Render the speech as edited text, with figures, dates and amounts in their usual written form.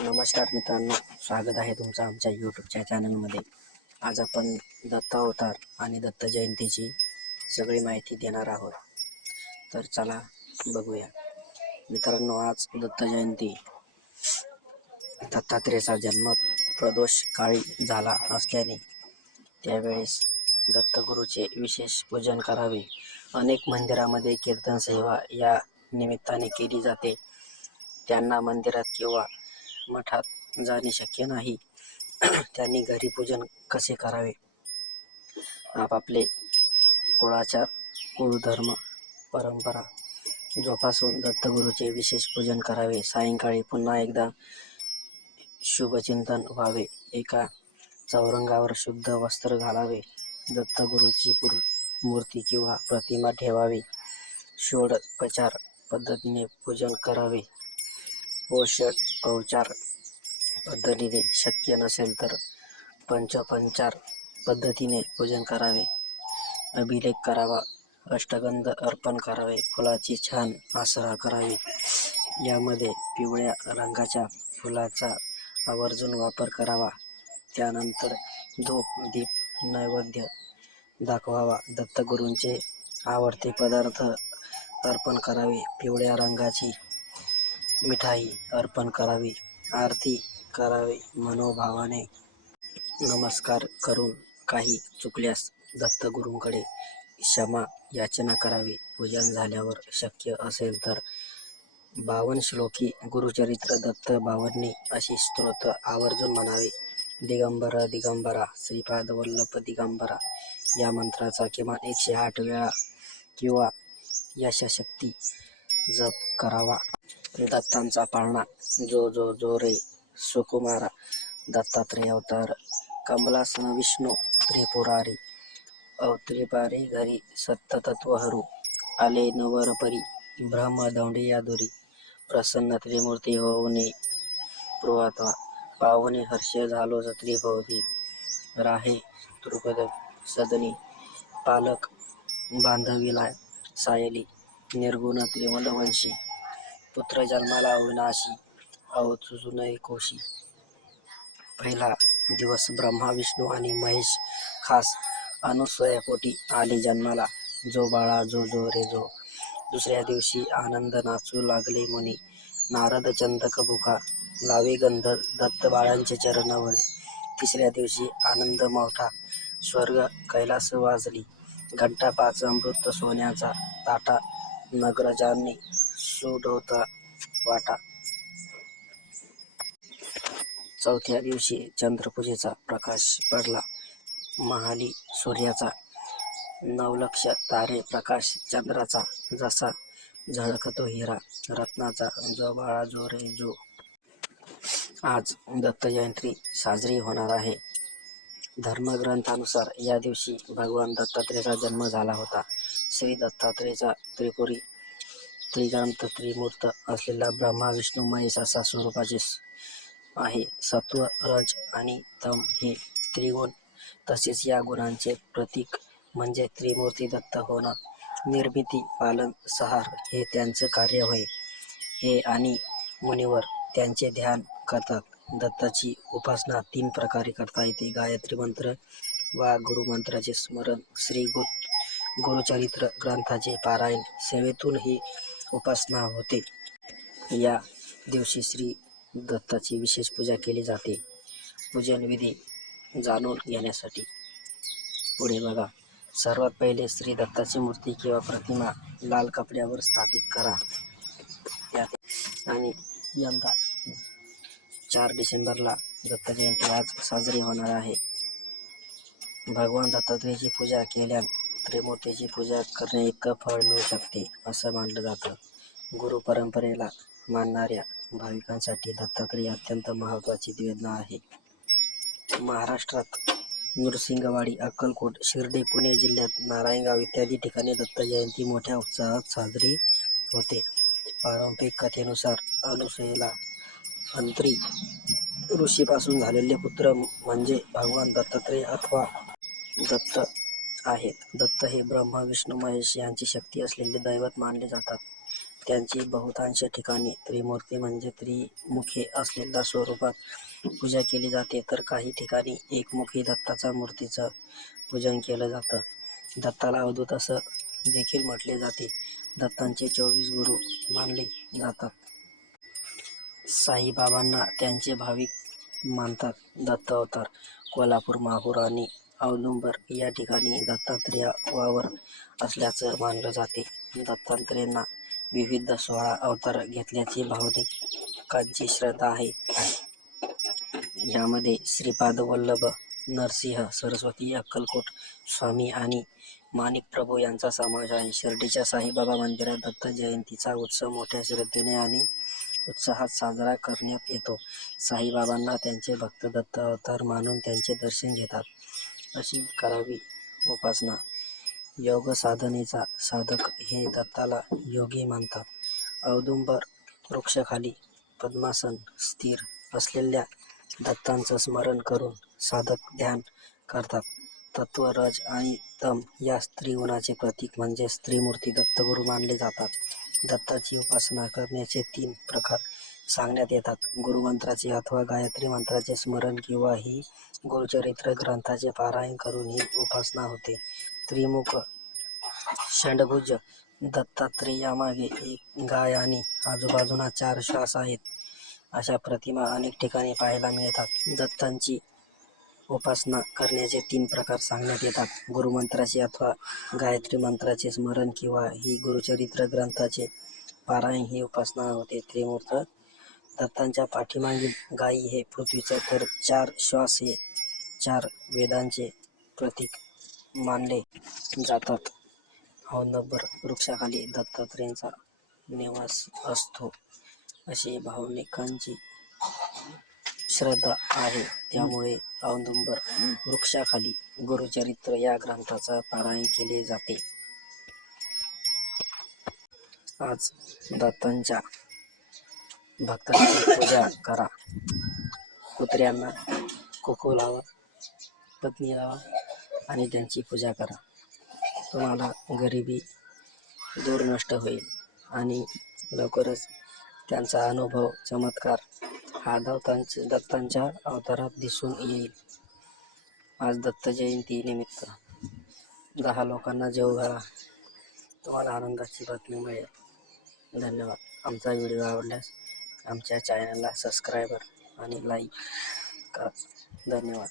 नमस्कार मित्रांनो, स्वागत आहे तुमचं आमच्या यूट्यूबच्या चॅनलमध्ये. आज आपण दत्त अवतार आणि दत्त जयंतीची सगळी माहिती देणार आहोत. तर चला बघूया मित्रांनो. आज दत्त जयंती. दत्तात्रेयाचा जन्म प्रदोष काळी झाला असल्याने त्यावेळेस दत्तगुरूचे विशेष पूजन करावे. अनेक मंदिरामध्ये कीर्तन सेवा या निमित्ताने केली जाते. त्यांना मंदिरात किंवा मठात जाणे शक्य नाही. त्यांनी घरी पूजन कसे करावे? आपापले कुळाचार, कुळधर्म, परंपरा जोपासून दत्तगुरूचे विशेष पूजन करावे. सायंकाळी पुन्हा एकदा शुभचिंतन व्हावे. एका चौरंगावर शुद्ध वस्त्र घालावे. दत्तगुरूची मूर्ती किंवा प्रतिमा ठेवावी. षोडोपचार पद्धतीने पूजन करावे. षोडोपचार पद्धतीने शक्य नसेल तर पंचोपचार पद्धतीने पूजन करावे. अभिषेक करावा. अष्टगंध अर्पण करावे. फुलाची छान आसरा करावी. यामध्ये पिवळ्या रंगाच्या फुलाचा आवर्जून वापर करावा. त्यानंतर धूप, दीप, नैवेद्य दाखवावा. दत्तगुरूंचे आवडते पदार्थ अर्पण करावे. पिवळ्या रंगाची मिठाई अर्पण करावी. आरती करावी. मनोभावाने नमस्कार करून काही चुकल्यास दत्तगुरूंकडे क्षमा याचना करावी. पूजन झाल्यावर शक्य असेल तर 52 श्लोकी गुरुचरित्र दत्त 52 अशी स्तोत्र आवर्जून म्हणावे. दिगंबर दिगंबरा श्रीपाद वल्लभ दिगंबरा या मंत्राचा किमान 108 वेळा किंवा यथाशक्ती जप करावा. दत्तांचा पाळणा. जो रे सुकुमारा दत्तात्रेय अवतार कमलासन विष्णू त्रिपुरारी अवतरिपारी घरी सत्ततत्वहरू आले नवरपरी ब्रह्मदौंडिया दुरी प्रसन्न त्रिमूर्ती होऊने प्रुवात्वा पावने हर्ष झालो त्रिभुवती राहे द्रुपद सदनी पालक बांधविला सायली निर्गुण त्रिमलवंशी पुत्र जन्माला अविनाशी अवचुजून कोशी. पहिला दिवस ब्रह्मा विष्णू आणि महेश खास अनुसयापोटी आले जन्माला. जो बाळा जो रे जो. दुसऱ्या दिवशी आनंद नाचू लागले मुनी. नारद चंदक बुका लावे गंध दत्त बाळांचे चरणवळे. तिसऱ्या दिवशी आनंद मोठा स्वर्ग कैलास वाजली घंटा 5 अमृत सोन्याचा ताटा नगरजांनी सुढोता वाटा. चौथ्या दिवशी चंद्रपूजेचा प्रकाश पडला महाली सूर्याचा. 9 लक्ष तारे प्रकाश चंद्राचा जसा झळकतो हिरा रत्नाचा. जो बाळा जो रे जो. आज दत्त जयंती साजरी होणार आहे. धर्मग्रंथानुसार या दिवशी भगवान दत्तात्रेयाचा जन्म झाला होता. श्री दत्तात्रेयाचा त्रिपुरी त्रिकांत त्रिमूर्त असलेला ब्रह्मा विष्णू महेश असा स्वरूपाचे आहे. सत्व, रज आणि तम हे त्रिगुण तसेच या गुणांचे प्रतीक म्हणजे त्रिमूर्ती दत्त होणं. निर्मिती, पालन, संहार हे त्यांचं कार्य होय. हे आणि मुनिवर त्यांचे ध्यान करतात. दत्ताची उपासना 3 प्रकारे करता येते. गायत्री मंत्र वा गुरुमंत्राचे स्मरण, श्री गुरुचरित्र ग्रंथाचे पारायण सेवेतून ही उपासना होते. या दिवशी श्री दत्ताची विशेष पूजा केली जाते. पूजन विधी जाणून घेण्यासाठी पुढे बघा. सर्वात पहिले श्री दत्ताची मूर्ती किंवा प्रतिमा लाल कपड्यावर स्थापित करा. आणि यंदा 4 डिसेंबरला दत्त जयंती आज साजरी होणार आहे. भगवान दत्तात्रेयाची पूजा केल्यान त्रिमूर्तीची पूजा करणे इतकं फळ मिळू शकते असं मानलं जातं. गुरु परंपरेला मानणाऱ्या भाविकांसाठी दत्तात्रेय अत्यंत महत्त्वाची देवता आहे. महाराष्ट्रात नृसिंहवाडी, अक्कलकोट, शिर्डी, पुणे जिल्ह्यात नारायणगाव इत्यादी ठिकाणी दत्त जयंती मोठ्या उत्साहात साजरी होते. पारंपरिक कथेनुसार अनुसूयेला अंत्री ऋषीपासून झालेले पुत्र म्हणजे भगवान दत्तात्रेय अथवा दत्त आहेत. दत्त हे ब्रह्मा विष्णू महेश यांची शक्ती असलेले दैवत मानले जातात. त्यांची बहुतांश ठिकाणी त्रिमूर्ती म्हणजे त्रिमुखे असलेल्या स्वरूपात पूजा केली जाते, तर काही ठिकाणी एकमुखी दत्ताच्या मूर्तीचं पूजन केलं जातं. दत्ताला अवधूत असं देखील म्हटले जाते. दत्तांचे 24 गुरु मानले जातात. साईबाबांना त्यांचे भाविक मानतात. दत्त अवतार कोल्हापूर, माहूर आणि औदुंबर या ठिकाणी दत्तात्रेय वावर असल्याचं मानलं जाते. दत्तात्रेयांना विविध 16 अवतार घेतल्याची भाविकांची श्रद्धा आहे. यामध्ये श्रीपाद वल्लभ, नरसिंह, सरस्वती, अक्कलकोट स्वामी आणि माणिकप्रभू यांचा समावेश आहे. शिर्डीच्या साईबाबा मंदिरात दत्त जयंतीचा उत्सव मोठ्या श्रद्धेने आणि उत्साहात साजरा करण्यात येतो. साईबाबांना त्यांचे भक्त दत्त अवतार मानून त्यांचे दर्शन घेतात. अशी करावी उपासना. योग साधनेचा साधक हे दत्ताला योगी मानतात. औदुंबर वृक्षाखाली पद्मासन स्थिर असलेल्या दत्तांचं स्मरण करून साधक ध्यान करतात. तत्व, रज आणि तम या त्रिगुणाचे प्रतीक म्हणजे त्रिमूर्ती दत्तगुरू मानले जातात. दत्ताची उपासना करण्याचे 3 प्रकार सांगण्यात येतात. गुरुमंत्राचे अथवा गायत्री मंत्राचे स्मरण किंवा ही गुरुचरित्र ग्रंथाचे पारायण करून ही उपासना होते. त्रिमुख षडभुज दत्तात्रेयामागे एक गाय आणि आजूबाजूला 4 श्वास आहेत, अशा प्रतिमा अनेक ठिकाणी पाहायला मिळतात. दत्तांची उपासना करण्याचे 3 प्रकार सांगण्यात येतात. गुरुमंत्राचे अथवा गायत्री मंत्राचे स्मरण किंवा ही गुरुचरित्र ग्रंथाचे पारायण ही उपासना होते. त्रिमूर्त दत्तांच्या पाठीमागील गायी हे पृथ्वीचं तर 4 श्वास हे 4 वेदांचे प्रतीक मानले जातात. औदुंबर वृक्षाखाली दत्तात्रेयांचा निवास असतो, अशी भाविकांची श्रद्धा आहे. त्यामुळे औदुंबर वृक्षाखाली गुरुचरित्र या ग्रंथाचं पारायण केले जाते. आज दत्तांच्या भक्तांची पूजा करा. कुत्र्यांना कुकू लावा, पत्नी लावा आणि त्यांची पूजा करा. तुम्हाला गरिबी दूर नष्ट होईल आणि लवकरच त्यांचा अनुभव, चमत्कार हा दत्तांच्या अवतारात दिसून येईल. आज दत्त जयंती निमित्त 10 लोकांना जेवू घाला. तुम्हाला आनंदाची बातमी मिळेल. धन्यवाद. आमचा व्हिडिओ आवडल्यास आमच्या चॅनलला सबस्क्राईब आणि लाईक करा. धन्यवाद.